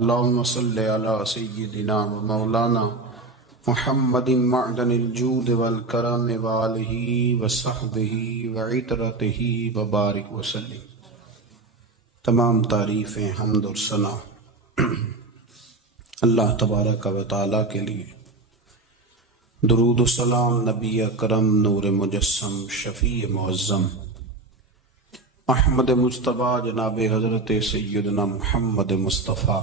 اللهم صل على سيدنا ومولانا محمد معدن الجود والكرم وآله وصحبه وعترته وبارك وسلم۔ تمام تعریفیں حمد اور ثنا اللہ تبارک و تعالیٰ کے لیے۔ درود و سلام نبی اکرم نور مجسم شفیع معظم احمد مجتبیٰ جناب حضرت سیدنا محمد مصطفیٰ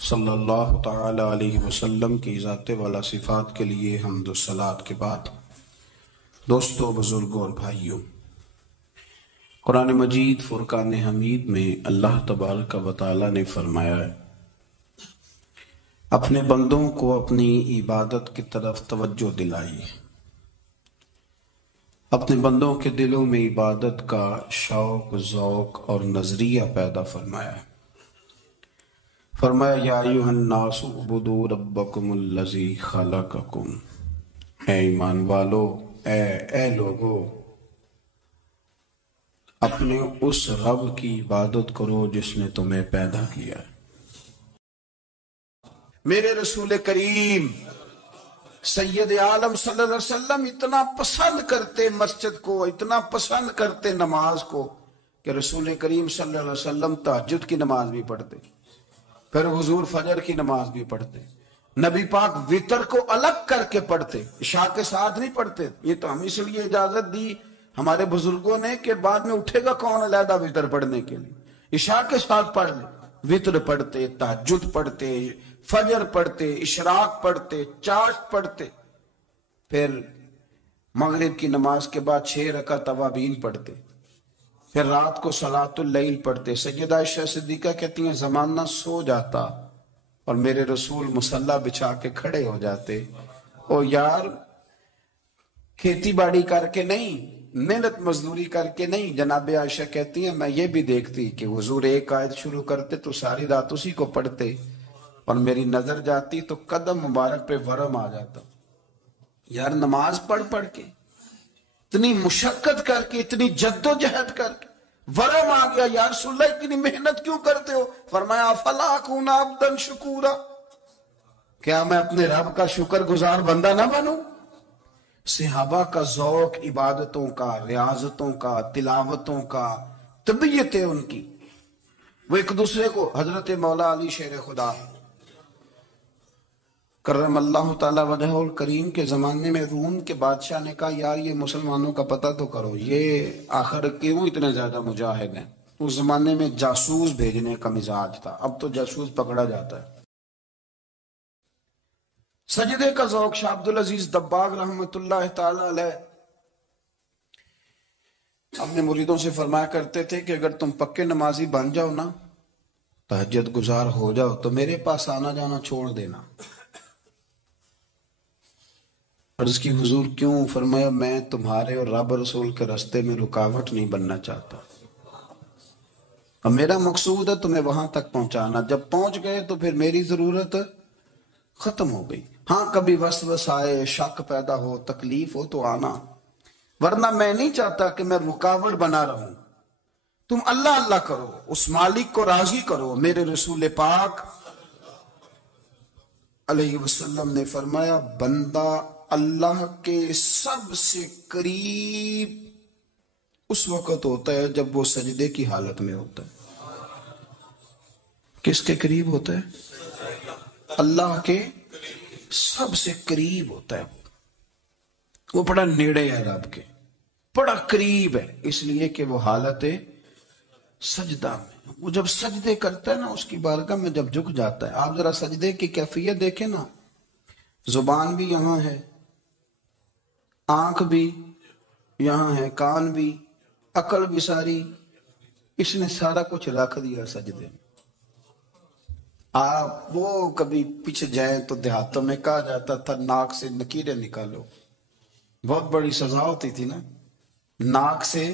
صلی اللہ تعالی علیہ وسلم کی ذات والا صفات کے لیے حمد و صلات کے بعد، دوستو، بزرگوں اور بھائیوں، قرآن مجید فرقان حمید میں اللہ تبارک و تعالی نے فرمایا ہے اپنے بندوں کو اپنی عبادت کی طرف توجہ دلائیے، اپنے بندوں کے دلوں میں عبادت کا شوق، ذوق اور نظریہ پیدا فرمایا ہے۔ فرمایا یا ایھا الناس اعبدوا ربکم الذی خلقکم، اے ایمان والو، اے لوگو، اپنے اس رب کی عبادت کرو جس نے تمہیں پیدا کیا ہے۔ میرے رسول کریم سید عالم صلی اللہ علیہ وسلم اتنا پسند کرتے مسجد کو، اتنا پسند کرتے نماز کو کہ رسول کریم صلی اللہ علیہ وسلم تہجد کی نماز بھی پڑھتے، پھر حضور فجر کی نماز بھی پڑھتے، نبی پاک وتر کو الگ کر کے پڑھتے، عشاء کے ساتھ نہیں پڑھتے۔ یہ تو ہم اس لیے اجازت دی ہمارے بزرگوں نے کہ بعد میں اٹھے گا کون علیحدہ وتر پڑھنے کے لیے، عشاء کے ساتھ پڑھ لے۔ وتر پڑھتے، تہجد پڑھتے، فجر پڑھتے، اشراق پڑھتے، چاشت پڑھتے، پھر مغرب کی نماز کے بعد 6 رکعت اوابین پڑھتے، پھر رات کو صلاۃ اللیل پڑھتے۔ سیدہ عائشہ صدیقہ کہتی ہیں زمانہ سو جاتا اور میرے رسول مصلی بچھا کے کھڑے ہو جاتے۔ او یار، کھیتی باڑی کر کے نہیں، محنت مزدوری کر کے نہیں، جناب عائشہ کہتی ہیں میں یہ بھی دیکھتی کہ حضور ایک آیت شروع کرتے تو ساری رات اسی کو پڑھتے، اور میری نظر جاتی تو قدم مبارک پہ ورم آ جاتا۔ یار، نماز پڑھ پڑھ کے، اتنی مشقت کر کے، اتنی جد و جہد کر کے ورم آ گیا، یا رسول اللہ اتنی محنت کیوں کرتے ہو؟ فرمایا افلا اکون عبدا شکورا، کیا میں اپنے رب کا شکر گزار بندہ نہ بنوں؟ صحابہ کا ذوق عبادتوں کا، ریاضتوں کا، تلاوتوں کا، طبیعت ہے ان کی، وہ ایک دوسرے کو، حضرت مولا علی شیر خدا کرم اللہ تعالی وجہ الکریم کے زمانے میں روم کے بادشاہ نے کہا یار یہ مسلمانوں کا پتہ تو کرو، یہ آخر کیوں اتنے زیادہ مجاہد ہیں؟ اس زمانے میں جاسوس بھیجنے کا مزاج تھا، اب تو جاسوس پکڑا جاتا ہے۔ سجدے کا ذوق، شاہ عبدالعزیز دباغ رحمت اللہ تعالی علیہ اپنے مریدوں سے فرمایا کرتے تھے کہ اگر تم پکے نمازی بن جاؤ نا، تہجد گزار ہو جاؤ، تو میرے پاس آنا جانا چھوڑ دینا۔ عرض کی حضور کیوں؟ فرمایا میں تمہارے اور رب رسول کے راستے میں رکاوٹ نہیں بننا چاہتا، اور میرا مقصود ہے تمہیں وہاں تک پہنچانا، جب پہنچ گئے تو پھر میری ضرورت ختم ہو گئی۔ ہاں کبھی وسوسہ آئے، شک پیدا ہو، تکلیف ہو تو آنا، ورنہ میں نہیں چاہتا کہ میں رکاوٹ بنا رہوں۔ تم اللہ اللہ کرو، اس مالک کو راضی کرو۔ میرے رسول پاک علیہ وسلم نے فرمایا بندہ اللہ کے سب سے قریب اس وقت ہوتا ہے جب وہ سجدے کی حالت میں ہوتا ہے۔ کس کے قریب ہوتا ہے؟ اللہ کے سب سے قریب ہوتا ہے، وہ بڑا نیڑے ہے رب کے، بڑا قریب ہے، اس لیے کہ وہ حالت سجدہ میں، وہ جب سجدے کرتا ہے نا اس کی بارگاہ میں جب جھک جاتا ہے۔ آپ ذرا سجدے کی کیفیت دیکھیں نا، زبان بھی یہاں ہے، آنکھ بھی یہاں ہے، کان بھی، عقل بھی ساری، اس نے سارا کچھ رکھ دیا سجدے میں۔ آپ وہ کبھی پیچھے جائیں تو دیہاتوں میں کہا جاتا تھا ناک سے نکیریں نکالو، بہت بڑی سزا ہوتی تھی نا، ناک سے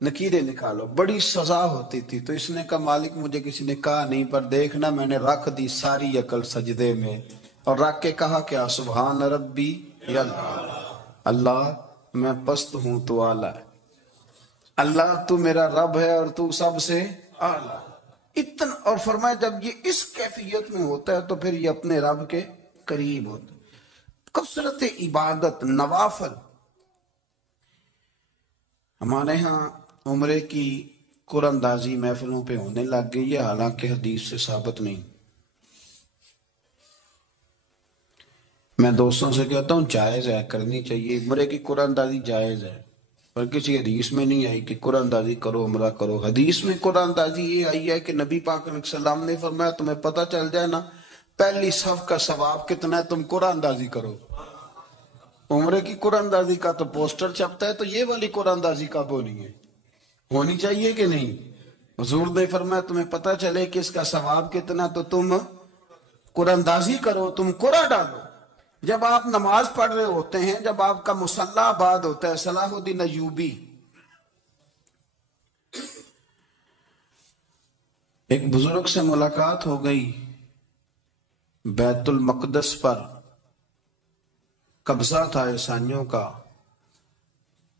نکیریں نکالو، بڑی سزا ہوتی تھی۔ تو اس نے کہا مالک مجھے کسی نے کہا نہیں، پر دیکھنا میں نے رکھ دی ساری عقل سجدے میں، اور رکھ کے کہا کیا؟ سبحان ربی اللہ، میں پست ہوں تو اعلیٰ ہے، اللہ تو میرا رب ہے اور تو سب سے اعلیٰ۔ اتنا، اور فرمایا جب یہ اس کیفیت میں ہوتا ہے تو پھر یہ اپنے رب کے قریب ہوتا ہے۔ کثرت عبادت، نوافل۔ ہمارے ہاں عمرے کی قرآن اندازی محفلوں پہ ہونے لگ گئی ہے، حالانکہ حدیث سے ثابت نہیں۔ میں دوستوں سے کہتا ہوں جائز ہے، کرنی چاہیے، عمرے کی قرآن اندازی جائز ہے، پر کسی حدیث میں نہیں آئی کہ قرآن اندازی کرو عمرہ کرو۔ حدیث میں قرآن اندازی یہ آئی ہے کہ نبی پاک علیہ السلام نے فرمایا تمہیں پتہ چل جائے نا پہلی صف کا ثواب کتنا ہے، تم قرآن اندازی کرو۔ عمرے کی قرآن اندازی کا تو پوسٹر چھپتا ہے، تو یہ والی قرآن اندازی کب ہونی ہے؟ ہونی چاہیے کہ نہیں؟ حضور نے فرمایا تمہیں پتہ چلے کہ اس کا ثواب کتنا تو تم قرآن اندازی کرو، تم قرآن ڈالو۔ جب آپ نماز پڑھ رہے ہوتے ہیں، جب آپ کا مصلی آباد ہوتا ہے، صلاح الدین ایوبی ایک بزرگ سے ملاقات ہو گئی، بیت المقدس پر قبضہ تھا عیسائیوں کا،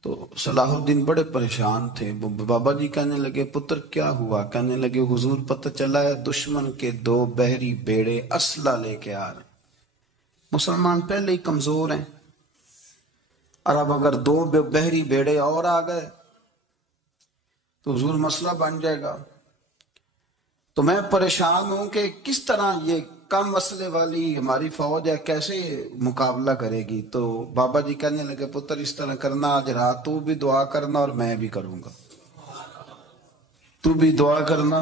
تو صلاح الدین بڑے پریشان تھے۔ بابا جی کہنے لگے پتر کیا ہوا؟ کہنے لگے حضور پتہ چلا ہے دشمن کے 2 بحری بیڑے اسلحہ لے کے آ رہے ہیں، مسلمان پہلے ہی کمزور ہیں، اور اب اگر 2 بحری بیڑے اور آ گئے تو حضور مسئلہ بن جائے گا۔ تو میں پریشان ہوں کہ کس طرح یہ کم مسئلے والی ہماری فوج ہے کیسے مقابلہ کرے گی۔ تو بابا جی کہنے لگے پتر اس طرح کرنا، آج رات تو بھی دعا کرنا اور میں بھی کروں گا، تو بھی دعا کرنا،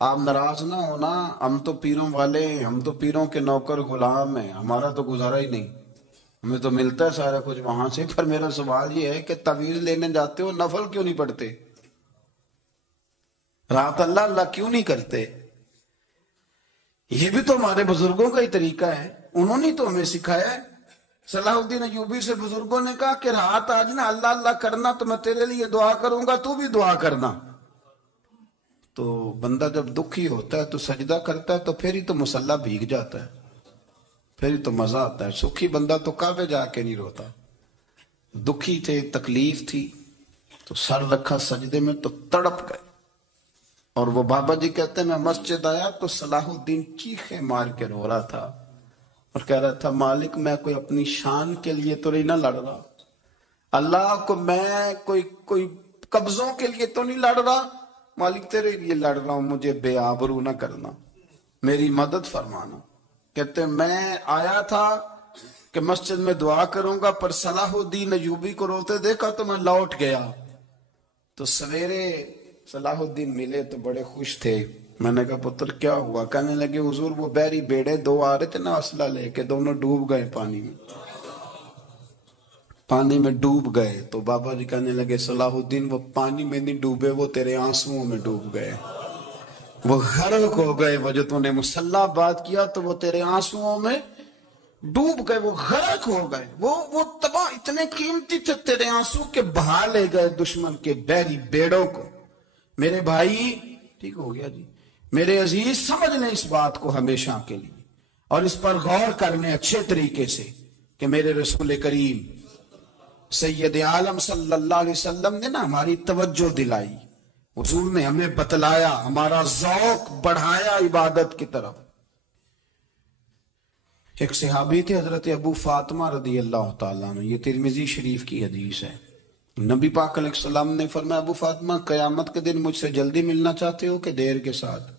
آپ ناراض نہ ہونا، ہم تو پیروں والے ہیں، ہم تو پیروں کے نوکر غلام ہیں، ہمارا تو گزارا ہی نہیں، ہمیں تو ملتا ہے سارا کچھ وہاں سے۔ پر میرا سوال یہ ہے کہ تعویذ لینے جاتے ہو نفل کیوں نہیں پڑھتے؟ رات اللہ اللہ کیوں نہیں کرتے؟ یہ بھی تو ہمارے بزرگوں کا ہی طریقہ ہے، انہوں نے تو ہمیں سکھایا ہے۔ صلاح الدین ایوبی سے بزرگوں نے کہا کہ رات آج نا اللہ اللہ کرنا، تو میں تیرے لیے دعا کروں گا، تو بھی دعا کرنا۔ تو بندہ جب دکھی ہوتا ہے تو سجدہ کرتا ہے، تو پھر ہی تو مصلی بھیگ جاتا ہے، پھر ہی تو مزہ آتا ہے۔ سکھی بندہ تو کعبے جا کے نہیں روتا۔ دکھی تھے، تکلیف تھی، تو سر رکھا سجدے میں تو تڑپ گئے۔ اور وہ بابا جی کہتے ہیں میں مسجد آیا تو صلاح الدین چیخیں مار کے رو رہا تھا اور کہہ رہا تھا مالک میں کوئی اپنی شان کے لیے تو نہیں نہ لڑ رہا، اللہ کو میں کوئی قبضوں کے لیے تو نہیں لڑ رہا، مالک تیرے لیے لڑ رہا ہوں، مجھے بے آبرو نہ کرنا، میری مدد فرمانا۔ کہتے ہیں میں آیا تھا کہ مسجد میں دعا کروں گا، پر صلاح الدین ایوبی کو روتے دیکھا تو میں لوٹ گیا۔ تو سویرے صلاح الدین ملے تو بڑے خوش تھے۔ میں نے کہا پتر کیا ہوا؟ کہنے لگے حضور وہ بحری بیڑے 2 آ رہے تھے نا اسلحہ لے کے، دونوں ڈوب گئے پانی میں ڈوب گئے۔ تو بابا جی کہنے لگے صلاح الدین وہ پانی میں نہیں ڈوبے، وہ تیرے آنسوؤں میں ڈوب گئے، وہ غرق ہو گئے، وہ جو تو نے مصلی آباد کیا تو وہ تیرے آنسوؤں میں ڈوب گئے، وہ غرق ہو گئے، وہ تباہ، اتنے قیمتی تھے تیرے آنسو کے بہا لے گئے دشمن کے بحری بیڑوں کو۔ میرے بھائی ٹھیک ہو گیا جی، میرے عزیز سمجھ لیں اس بات کو ہمیشہ کے لیے، اور اس پر غور کرنے اچھے طریقے سے کہ میرے رسول کریم سید عالم صلی اللہ علیہ وسلم نے نا ہماری توجہ دلائی، حضور نے ہمیں بتلایا، ہمارا ذوق بڑھایا عبادت کی طرف۔ ایک صحابی تھے حضرت ابو فاطمہ رضی اللہ تعالیٰ عنہ، یہ ترمذی شریف کی حدیث ہے۔ نبی پاک علیہ السلام نے فرمایا ابو فاطمہ قیامت کے دن مجھ سے جلدی ملنا چاہتے ہو کہ دیر کے ساتھ؟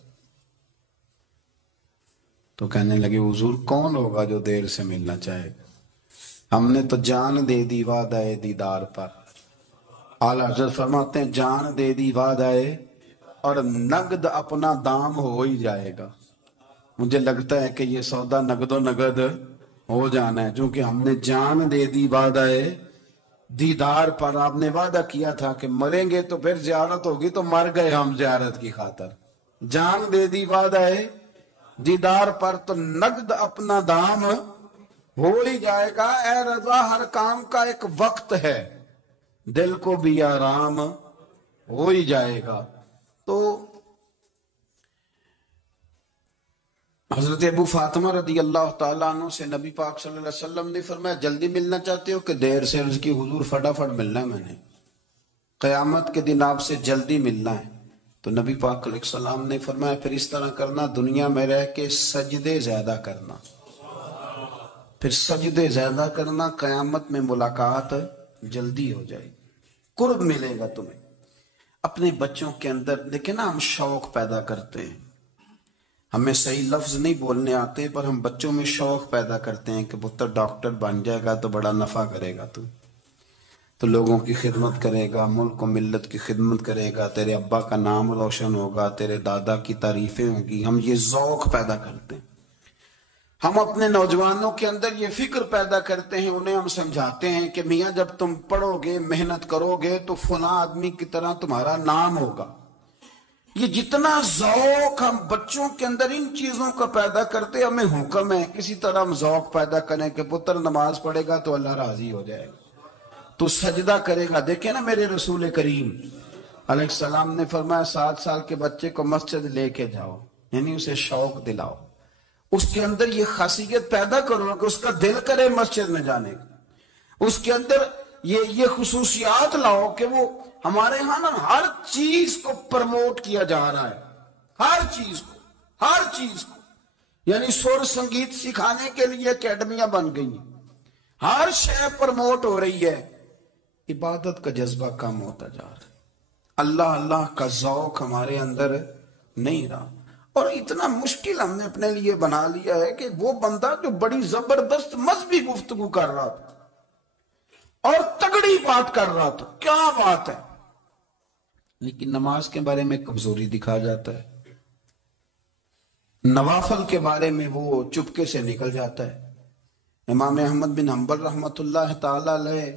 تو کہنے لگے حضور کون ہوگا جو دیر سے ملنا چاہے، ہم نے تو جان دے دی وعدہ دیدار پر۔ اعلیٰ حضرت فرماتے ہیں جان دے دی وعدہ اور نقد اپنا دام ہو ہی جائے گا۔ مجھے لگتا ہے کہ یہ سودا نقد و نقد ہو جانا ہے، چونکہ ہم نے جان دے دی وعدہ دیدار پر۔ آپ نے وعدہ کیا تھا کہ مریں گے تو پھر زیارت ہوگی، تو مر گئے ہم زیارت کی خاطر۔ جان دے دی وعدہ دیدار پر تو نقد اپنا دام ہو ہی جائے گا۔ اے رضا ہر کام کا ایک وقت ہے، دل کو بھی آرام ہو ہی جائے گا۔ تو حضرت ابو فاطمہ رضی اللہ تعالیٰ عنہ سے نبی پاک صلی اللہ علیہ وسلم نے فرمایا جلدی ملنا چاہتے ہو کہ دیر سے؟ عرض کی حضور فٹافٹ ملنا ہے، میں نے قیامت کے دن آپ سے جلدی ملنا ہے۔ تو نبی پاک علیہ السلام نے فرمایا پھر اس طرح کرنا، دنیا میں رہ کے سجدے زیادہ کرنا، پھر سجدے زیادہ کرنا، قیامت میں ملاقات جلدی ہو جائے گی، قرب ملے گا تمہیں۔ اپنے بچوں کے اندر دیکھیں نا، ہم شوق پیدا کرتے ہیں، ہمیں صحیح لفظ نہیں بولنے آتے پر ہم بچوں میں شوق پیدا کرتے ہیں کہ پتر ڈاکٹر بن جائے گا تو بڑا نفع کرے گا، تو لوگوں کی خدمت کرے گا، ملک و ملت کی خدمت کرے گا، تیرے ابا کا نام روشن ہوگا، تیرے دادا کی تعریفیں ہوں گی۔ ہم یہ ذوق پیدا کرتے ہیں، ہم اپنے نوجوانوں کے اندر یہ فکر پیدا کرتے ہیں، انہیں ہم سمجھاتے ہیں کہ میاں جب تم پڑھو گے، محنت کرو گے تو فلاں آدمی کی طرح تمہارا نام ہوگا۔ یہ جتنا ذوق ہم بچوں کے اندر ان چیزوں کا پیدا کرتے، ہمیں حکم ہے کسی طرح ہم ذوق پیدا کریں کہ پتر نماز پڑھے گا تو اللہ راضی ہو جائے گا، تو سجدہ کرے گا۔ دیکھیں نا میرے رسول کریم علیہ السلام نے فرمایا 7 سال کے بچے کو مسجد لے کے جاؤ، یعنی اسے شوق دلاؤ، اس کے اندر یہ خاصیت پیدا کرو کہ اس کا دل کرے مسجد میں جانے کا، اس کے اندر یہ خصوصیات لاؤ کہ وہ ہمارے ہاں نا ہر چیز کو پرموٹ کیا جا رہا ہے، ہر چیز کو، یعنی سر سنگیت سکھانے کے لیے اکیڈمیاں بن گئی ہیں، ہر شے پرموٹ ہو رہی ہے، عبادت کا جذبہ کم ہوتا جا رہا ہے، اللہ کا ذوق ہمارے اندر نہیں رہا۔ اور اتنا مشکل ہم نے اپنے لیے بنا لیا ہے کہ وہ بندہ جو بڑی زبردست مذہبی گفتگو کر رہا تھا اور تگڑی بات کر رہا تھا، کیا بات ہے، لیکن نماز کے بارے میں کمزوری دکھا جاتا ہے، نوافل کے بارے میں وہ چپکے سے نکل جاتا ہے۔ امام احمد بن حنبل رحمۃ اللہ تعالی علیہ،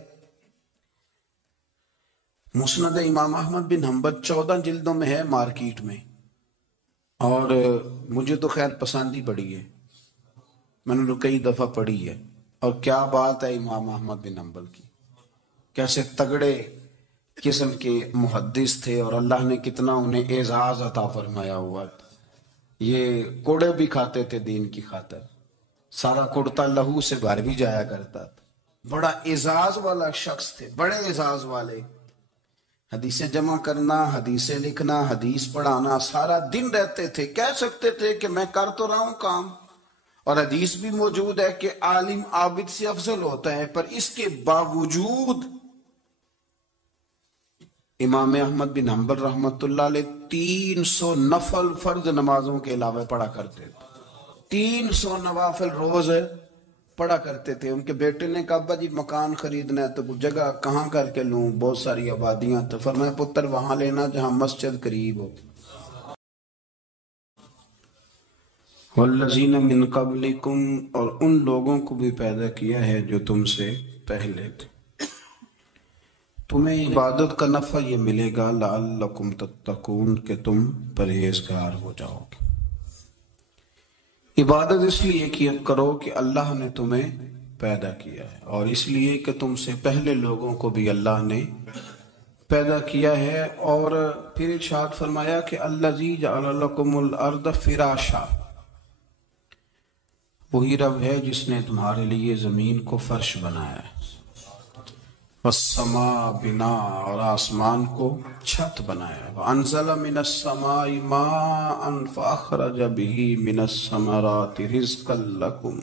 مسند امام احمد بن حنبل 14 جلدوں میں ہے مارکیٹ میں، اور مجھے تو خیر پسند ہی پڑی ہے، میں نے کئی دفعہ پڑھی ہے، اور کیا بات ہے امام احمد بن حنبل کی، کیسے تگڑے قسم کے محدث تھے، اور اللہ نے کتنا انہیں اعزاز عطا فرمایا ہوا تھا۔ یہ کوڑے بھی کھاتے تھے دین کی خاطر، سارا کرتا لہو سے بھر بھی جایا کرتا تھا، بڑا اعزاز والا شخص تھے، بڑے اعزاز والے، حدیثیں جمع کرنا، حدیثیں لکھنا، حدیث پڑھانا، سارا دن رہتے تھے، کہہ سکتے تھے کہ میں کر تو رہا ہوں کام، اور حدیث بھی موجود ہے کہ عالم عابد سے افضل ہوتا ہے، پر اس کے باوجود امام احمد بن حنبل رحمۃ اللہ علیہ 300 نفل فرض نمازوں کے علاوہ پڑھا کرتے تھے، 300 نوافل روز پڑھا کرتے تھے۔ ان کے بیٹے نے کہا ابا جی مکان خریدنا ہے تو جگہ کہاں کر کے لوں، بہت ساری آبادیاں، تو فرمایا پتر وہاں لینا جہاں مسجد قریب ہو۔ والذین من قبلکم، اور ان لوگوں کو بھی پیدا کیا ہے جو تم سے پہلے تھے، تمہیں عبادت کا نفع یہ ملے گا لعلکم تتقون، کہ تم پرہیزگار ہو جاؤ گے۔ عبادت اس لیے کیا کرو کہ اللہ نے تمہیں پیدا کیا ہے، اور اس لیے کہ تم سے پہلے لوگوں کو بھی اللہ نے پیدا کیا ہے، اور پھر ارشاد فرمایا کہ الذی جعل لکم الارض فراشا، وہی رب ہے جس نے تمہارے لیے زمین کو فرش بنایا ہے، والسماء بنا، اور آسمان کو چھت بنایا، وانزل من السماء ماء فاخرج به من الثمرات رزقا لکم،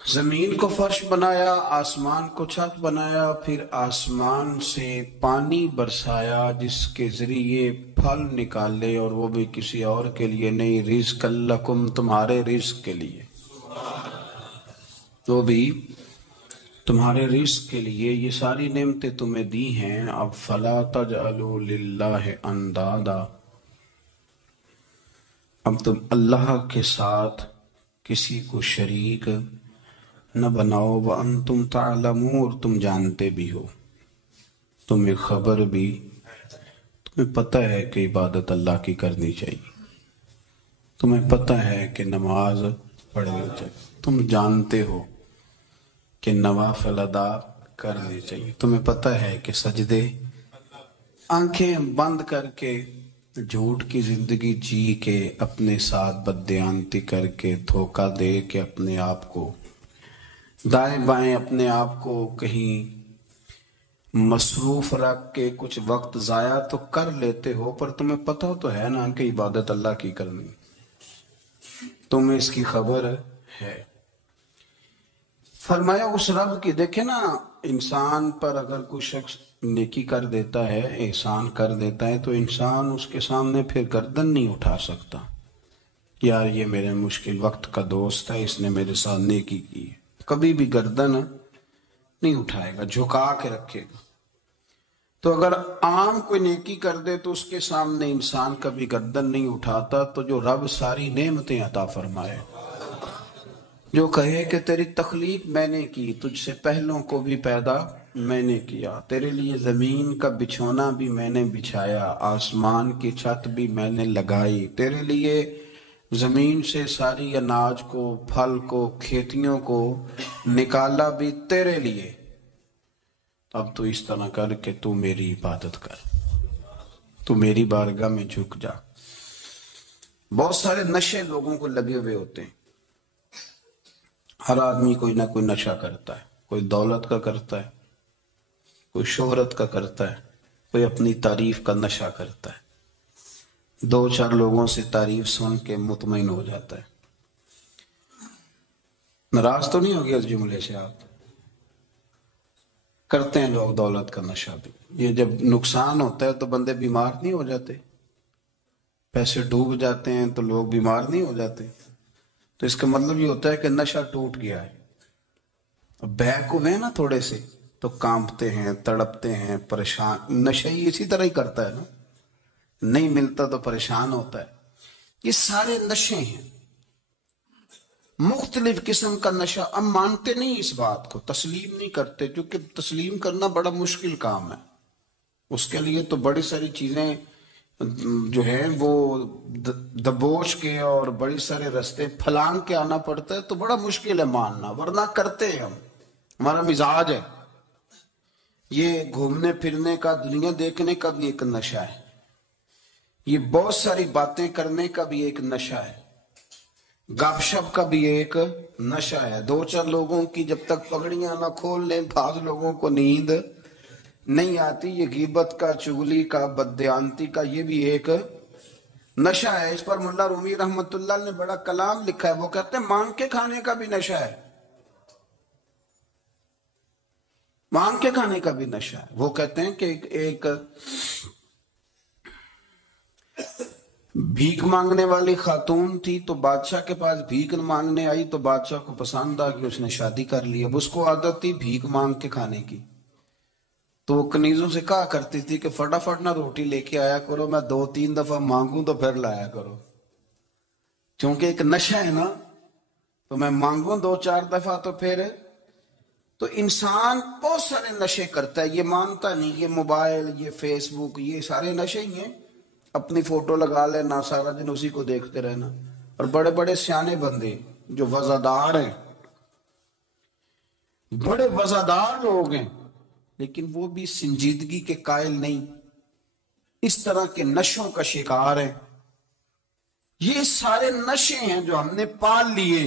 زمین کو فرش بنایا، آسمان کو چھت بنایا، پھر آسمان سے پانی برسایا جس کے ذریعے پھل نکالے، اور وہ بھی کسی اور کے لیے نہیں، رزقا لکم، تمہارے رزق کے لیے، وہ بھی تمہارے رزق کے لیے، یہ ساری نعمتیں تمہیں دی ہیں، اب فلا تجعلوا للہ اندادا، اب تم اللہ کے ساتھ کسی کو شریک نہ بناؤ، وانتم تعلمون، اور تم جانتے بھی ہو، تمہیں خبر بھی، تمہیں پتہ ہے کہ عبادت اللہ کی کرنی چاہیے، تمہیں پتہ ہے کہ نماز پڑھنی چاہیے، تم جانتے ہو کہ نوافل ادا کرنے چاہیے، تمہیں پتہ ہے کہ سجدے آنکھیں بند کر کے جھوٹ کی زندگی جی کے، اپنے ساتھ بددیانتی کر کے، دھوکہ دے کے، اپنے آپ کو دائیں بائیں، اپنے آپ کو کہیں مصروف رکھ کے کچھ وقت ضائع تو کر لیتے ہو، پر تمہیں پتہ تو ہے نا کہ عبادت اللہ کی کرنی، تمہیں اس کی خبر ہے۔ فرمایا اس رب کی، دیکھیں نا انسان پر اگر کوئی شخص نیکی کر دیتا ہے، احسان کر دیتا ہے، تو انسان اس کے سامنے پھر گردن نہیں اٹھا سکتا، یار یہ میرے مشکل وقت کا دوست ہے، اس نے میرے ساتھ نیکی کی ہے، کبھی بھی گردن نہیں اٹھائے گا، جھکا کے رکھے گا۔ تو اگر عام کوئی نیکی کر دے تو اس کے سامنے انسان کبھی گردن نہیں اٹھاتا، تو جو رب ساری نعمتیں عطا فرمائے، جو کہے کہ تیری تخلیق میں نے کی، تجھ سے پہلوں کو بھی پیدا میں نے کیا، تیرے لیے زمین کا بچھونا بھی میں نے بچھایا، آسمان کی چھت بھی میں نے لگائی، تیرے لیے زمین سے ساری اناج کو، پھل کو، کھیتیوں کو نکالا بھی تیرے لیے، اب تو اس طرح کر کہ تو میری عبادت کر، تو میری بارگاہ میں جھک جا۔ بہت سارے نشے لوگوں کو لگے ہوئے ہوتے ہیں، ہر آدمی کوئی نہ کوئی نشہ کرتا ہے، کوئی دولت کا کرتا ہے، کوئی شہرت کا کرتا ہے، کوئی اپنی تعریف کا نشہ کرتا ہے، دو چار لوگوں سے تعریف سن کے مطمئن ہو جاتا ہے۔ ناراض تو نہیں ہو گیا اس جملے سے آپ؟ کرتے ہیں لوگ دولت کا نشہ بھی، یہ جب نقصان ہوتا ہے تو بندے بیمار نہیں ہو جاتے، پیسے ڈوب جاتے ہیں تو لوگ بیمار نہیں ہو جاتے، تو اس کا مطلب یہ ہوتا ہے کہ نشہ ٹوٹ گیا ہے۔ اب بہک ہوئے نا تھوڑے سے تو کانپتے ہیں، تڑپتے ہیں، پریشان، نشہ ہی اسی طرح ہی کرتا ہے نا، نہیں ملتا تو پریشان ہوتا ہے۔ یہ سارے نشے ہیں، مختلف قسم کا نشہ۔ اب مانتے نہیں اس بات کو، تسلیم نہیں کرتے، کیونکہ تسلیم کرنا بڑا مشکل کام ہے، اس کے لیے تو بڑی ساری چیزیں جو ہیں وہ دبوچ کے اور بڑی سارے رستے پھلانگ کے آنا پڑتا ہے، تو بڑا مشکل ہے ماننا، ورنہ کرتے ہیں ہم، ہمارا مزاج ہے۔ یہ گھومنے پھرنے کا، دنیا دیکھنے کا بھی ایک نشہ ہے، یہ بہت ساری باتیں کرنے کا بھی ایک نشہ ہے، گپ شپ کا بھی ایک نشہ ہے۔ دو چار لوگوں کی جب تک پگڑیاں نہ کھول لیں، بعض لوگوں کو نیند نہیں آتی، یہ غیبت کا، چغلی کا، بددیانتی کا، یہ بھی ایک نشہ ہے۔ اس پر ملا رومی رحمت اللہ نے بڑا کلام لکھا ہے، وہ کہتے ہیں مانگ کے کھانے کا بھی نشہ ہے، مانگ کے کھانے کا بھی نشہ ہے۔ وہ کہتے ہیں کہ ایک بھیک مانگنے والی خاتون تھی، تو بادشاہ کے پاس بھیک مانگنے آئی، تو بادشاہ کو پسند آ کہ اس نے شادی کر لی۔ اب اس کو عادت تھی بھیک مانگ کے کھانے کی، تو وہ کنیزوں سے کہا کرتی تھی کہ فٹافٹ نہ روٹی لے کے آیا کرو، میں 2-3 دفعہ مانگوں تو پھر لایا کرو، چونکہ ایک نشہ ہے نا، تو میں مانگوں 2-4 دفعہ تو پھر۔ تو انسان بہت سارے نشے کرتا ہے، یہ مانتا نہیں، یہ موبائل، یہ فیس بک، یہ سارے نشے ہی ہیں، اپنی فوٹو لگا لینا، سارا دن اسی کو دیکھتے رہنا۔ اور بڑے بڑے سیانے بندے جو وزادار ہیں، بڑے وزادار لوگ ہیں، لیکن وہ بھی سنجیدگی کے قائل نہیں، اس طرح کے نشوں کا شکار ہیں۔ یہ سارے نشے ہیں جو ہم نے پال لیے۔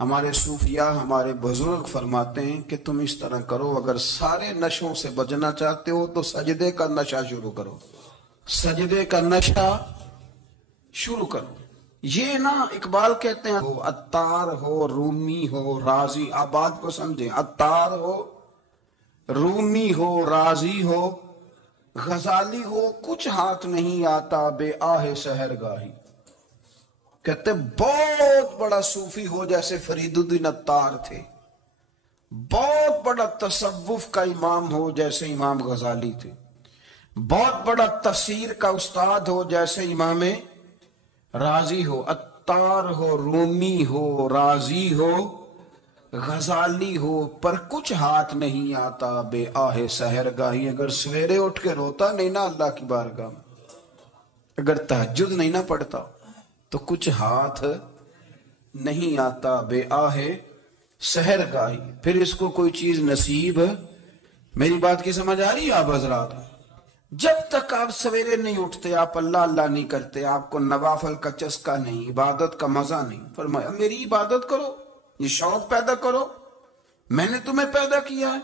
ہمارے صوفیاء، ہمارے بزرگ فرماتے ہیں کہ تم اس طرح کرو، اگر سارے نشوں سے بچنا چاہتے ہو تو سجدے کا نشہ شروع کرو، سجدے کا نشہ شروع کرو۔ یہ نا اقبال کہتے ہیں عطار ہو، رومی ہو، رازی، آپ بات کو سمجھیں، عطار ہو، رومی ہو، رازی ہو، غزالی ہو، کچھ ہاتھ نہیں آتا بے آہ سحر گاہی۔ کہتے بہت بڑا صوفی ہو جیسے فرید الدین عطار تھے، بہت بڑا تصوف کا امام ہو جیسے امام غزالی تھے، بہت بڑا تفسیر کا استاد ہو جیسے امام رازی ہو، عطار ہو، رومی ہو، رازی ہو، غزالی ہو، پر کچھ ہاتھ نہیں آتا بے آہ سحر گاہی۔ اگر سویرے اٹھ کے روتا نہیں نا اللہ کی بارگاہ میں، اگر تہجد نہیں نہ پڑھتا، تو کچھ ہاتھ نہیں آتا بے آہ سحر گاہی۔ پھر اس کو کوئی چیز نصیب، میری بات کی سمجھ آ رہی ہے آپ حضرات؟ جب تک آپ سویرے نہیں اٹھتے، آپ اللہ اللہ نہیں کرتے، آپ کو نوافل کا چسکا نہیں، عبادت کا مزہ نہیں، فرمایا میری عبادت کرو، یہ شوق پیدا کرو، میں نے تمہیں پیدا کیا ہے۔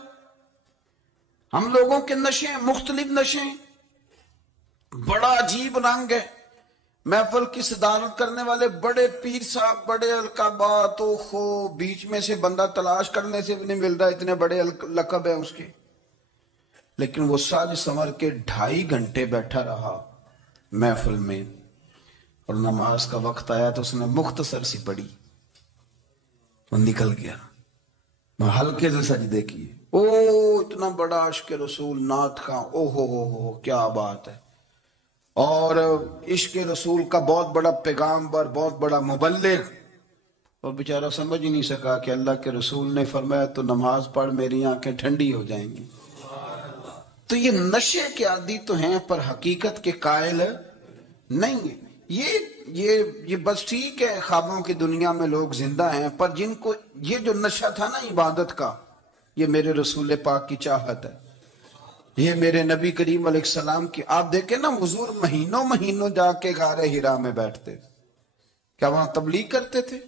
ہم لوگوں کے نشے مختلف نشے، بڑا عجیب رنگ ہے۔ محفل کی صدارت کرنے والے بڑے پیر صاحب، بڑے القابات، خو بیچ میں سے بندہ تلاش کرنے سے بھی نہیں مل رہا، اتنے بڑے لقب ہیں اس کے، لیکن وہ ساج سنور کے 2.5 گھنٹے بیٹھا رہا محفل میں، اور نماز کا وقت آیا تو اس نے مختصر سی پڑھی، وہ نکل گیا، میں ہلکے سے سجدے کیے۔ او اتنا بڑا عشق رسول، نعت کا، او ہو کیا بات ہے، اور عشق رسول کا بہت بڑا پیغامبر، بہت بڑا مبلغ، اور بیچارہ سمجھ ہی نہیں سکا کہ اللہ کے رسول نے فرمایا تو نماز پڑھ میری آنکھیں ٹھنڈی ہو جائیں گی۔ تو یہ نشے کے عادی تو ہیں پر حقیقت کے قائل نہیں ہیں۔ یہ بس ٹھیک ہے، خوابوں کی دنیا میں لوگ زندہ ہیں، پر جن کو یہ جو نشہ تھا نا عبادت کا، یہ میرے رسول پاک کی چاہت ہے، یہ میرے نبی کریم علیہ السلام کی۔ آپ دیکھیں نا حضور مہینوں جا کے غار حرا میں بیٹھتے، کیا وہاں تبلیغ کرتے تھے؟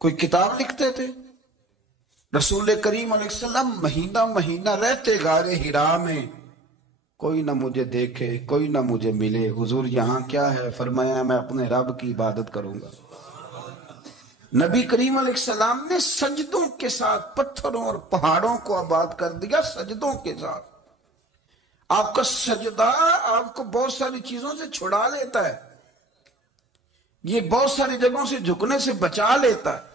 کوئی کتاب لکھتے تھے؟ رسول کریم علیہ السلام مہینہ رہتے غار حرا میں، کوئی نہ مجھے دیکھے، کوئی نہ مجھے ملے، حضور یہاں کیا ہے؟ فرمایا میں اپنے رب کی عبادت کروں گا۔ نبی کریم علیہ السلام نے سجدوں کے ساتھ پتھروں اور پہاڑوں کو آباد کر دیا، سجدوں کے ساتھ۔ آپ کا سجدہ آپ کو بہت ساری چیزوں سے چھڑا لیتا ہے، یہ بہت ساری جگہوں سے جھکنے سے بچا لیتا ہے۔